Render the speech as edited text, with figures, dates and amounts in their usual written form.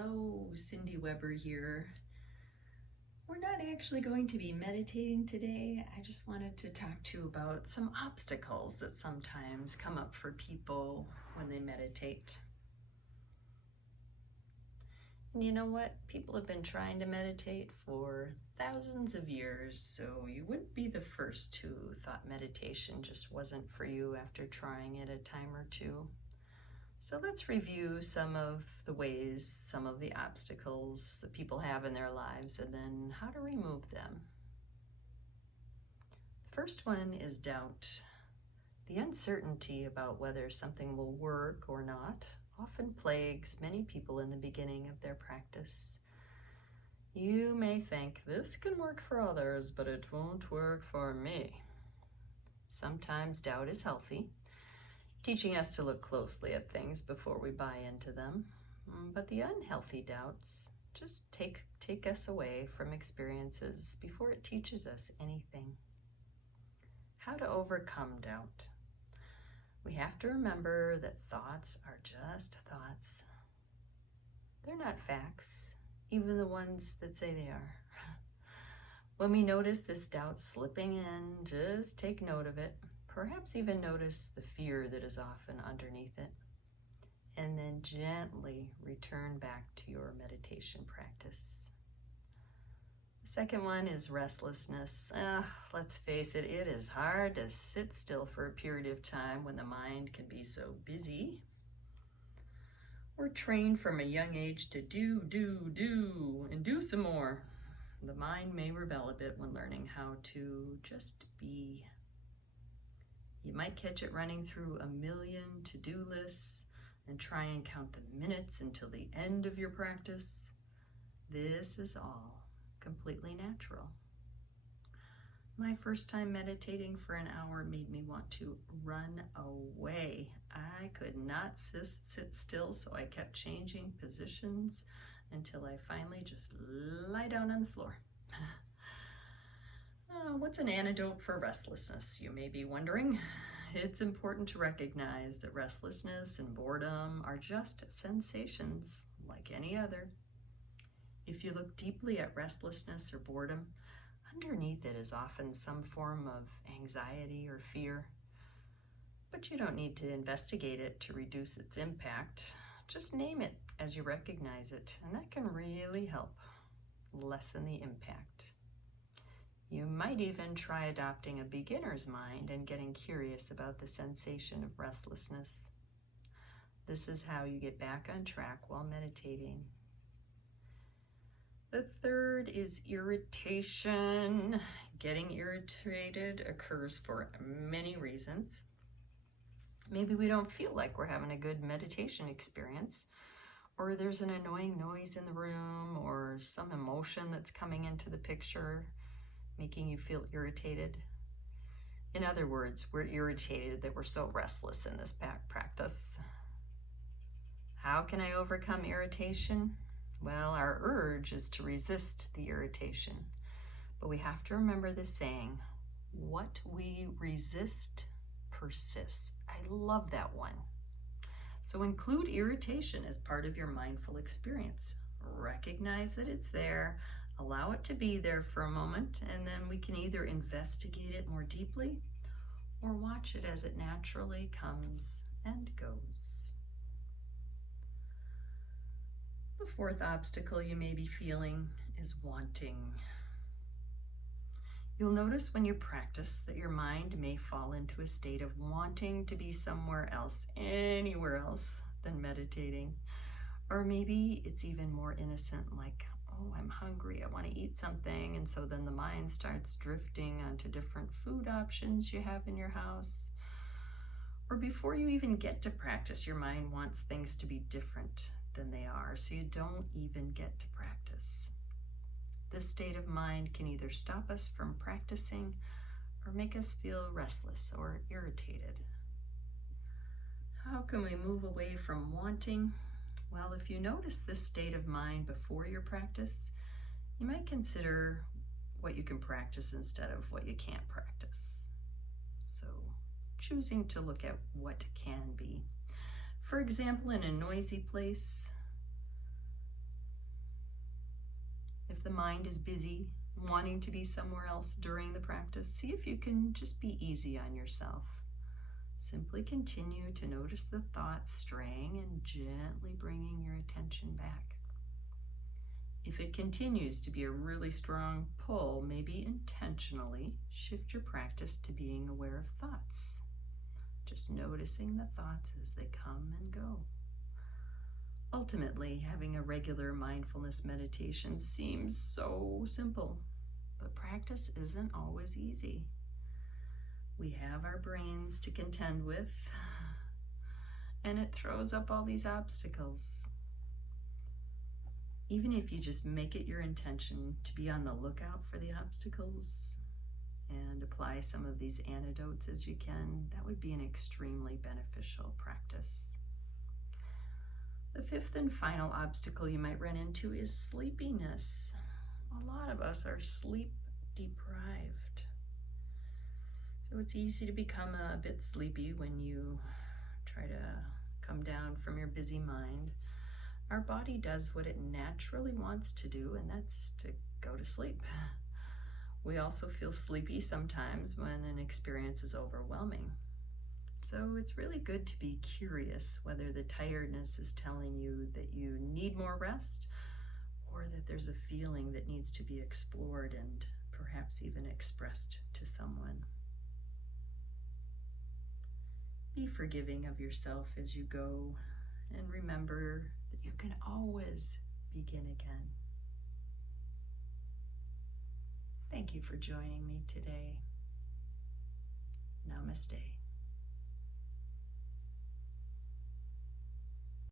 Hello, Cindy Weber here. We're not actually going to be meditating today. I just wanted to talk to you about some obstacles that sometimes come up for people when they meditate. And you know what? People have been trying to meditate for thousands of years, so you wouldn't be the first who thought meditation just wasn't for you after trying it a time or two. So let's review some of the ways, some of the obstacles that people have in their lives, and then how to remove them. The first one is doubt. The uncertainty about whether something will work or not often plagues many people in the beginning of their practice. You may think, this can work for others, but it won't work for me. Sometimes doubt is healthy, teaching us to look closely at things before we buy into them. But the unhealthy doubts just take us away from experiences before it teaches us anything. How to overcome doubt. We have to remember that thoughts are just thoughts. They're not facts, even the ones that say they are. When we notice this doubt slipping in, just take note of it. Perhaps even notice the fear that is often underneath it, and then gently return back to your meditation practice. The second one is restlessness. Let's face it, it is hard to sit still for a period of time when the mind can be so busy. We're trained from a young age to do, and do some more. The mind may rebel a bit when learning how to just be. You might catch it running through a million to-do lists and try and count the minutes until the end of your practice. This is all completely natural. My first time meditating for an hour made me want to run away. I could not sit still, so I kept changing positions until I finally just lie down on the floor. What's an antidote for restlessness, you may be wondering? It's important to recognize that restlessness and boredom are just sensations like any other. If you look deeply at restlessness or boredom, underneath it is often some form of anxiety or fear. But you don't need to investigate it to reduce its impact. Just name it as you recognize it, and that can really help lessen the impact. You might even try adopting a beginner's mind and getting curious about the sensation of restlessness. This is how you get back on track while meditating. The third is irritation. Getting irritated occurs for many reasons. Maybe we don't feel like we're having a good meditation experience, or there's an annoying noise in the room, or some emotion that's coming into the picture, making you feel irritated. In other words, we're irritated that we're so restless in this practice. How can I overcome irritation? Well, our urge is to resist the irritation, but we have to remember the saying, what we resist persists. I love that one. So include irritation as part of your mindful experience. Recognize that it's there, allow it to be there for a moment, and then we can either investigate it more deeply or watch it as it naturally comes and goes. The fourth obstacle you may be feeling is wanting. You'll notice when you practice that your mind may fall into a state of wanting to be somewhere else, anywhere else than meditating. Or maybe it's even more innocent, like, oh, I'm hungry, I want to eat something. And so then the mind starts drifting onto different food options you have in your house. Or before you even get to practice, your mind wants things to be different than they are, so you don't even get to practice. This state of mind can either stop us from practicing or make us feel restless or irritated. How can we move away from wanting? Well, if you notice this state of mind before your practice, you might consider what you can practice instead of what you can't practice. So choosing to look at what can be. For example, in a noisy place, if the mind is busy, wanting to be somewhere else during the practice, see if you can just be easy on yourself. Simply continue to notice the thoughts straying and gently bringing your attention back. If it continues to be a really strong pull, maybe intentionally shift your practice to being aware of thoughts. Just noticing the thoughts as they come and go. Ultimately, having a regular mindfulness meditation seems so simple, but practice isn't always easy. We have our brains to contend with, and it throws up all these obstacles. Even if you just make it your intention to be on the lookout for the obstacles and apply some of these antidotes as you can, that would be an extremely beneficial practice. The fifth and final obstacle you might run into is sleepiness. A lot of us are sleep deprived. So it's easy to become a bit sleepy when you try to come down from your busy mind. Our body does what it naturally wants to do, and that's to go to sleep. We also feel sleepy sometimes when an experience is overwhelming. So it's really good to be curious whether the tiredness is telling you that you need more rest, or that there's a feeling that needs to be explored and perhaps even expressed to someone. Be forgiving of yourself as you go, and remember that you can always begin again. Thank you for joining me today. Namaste.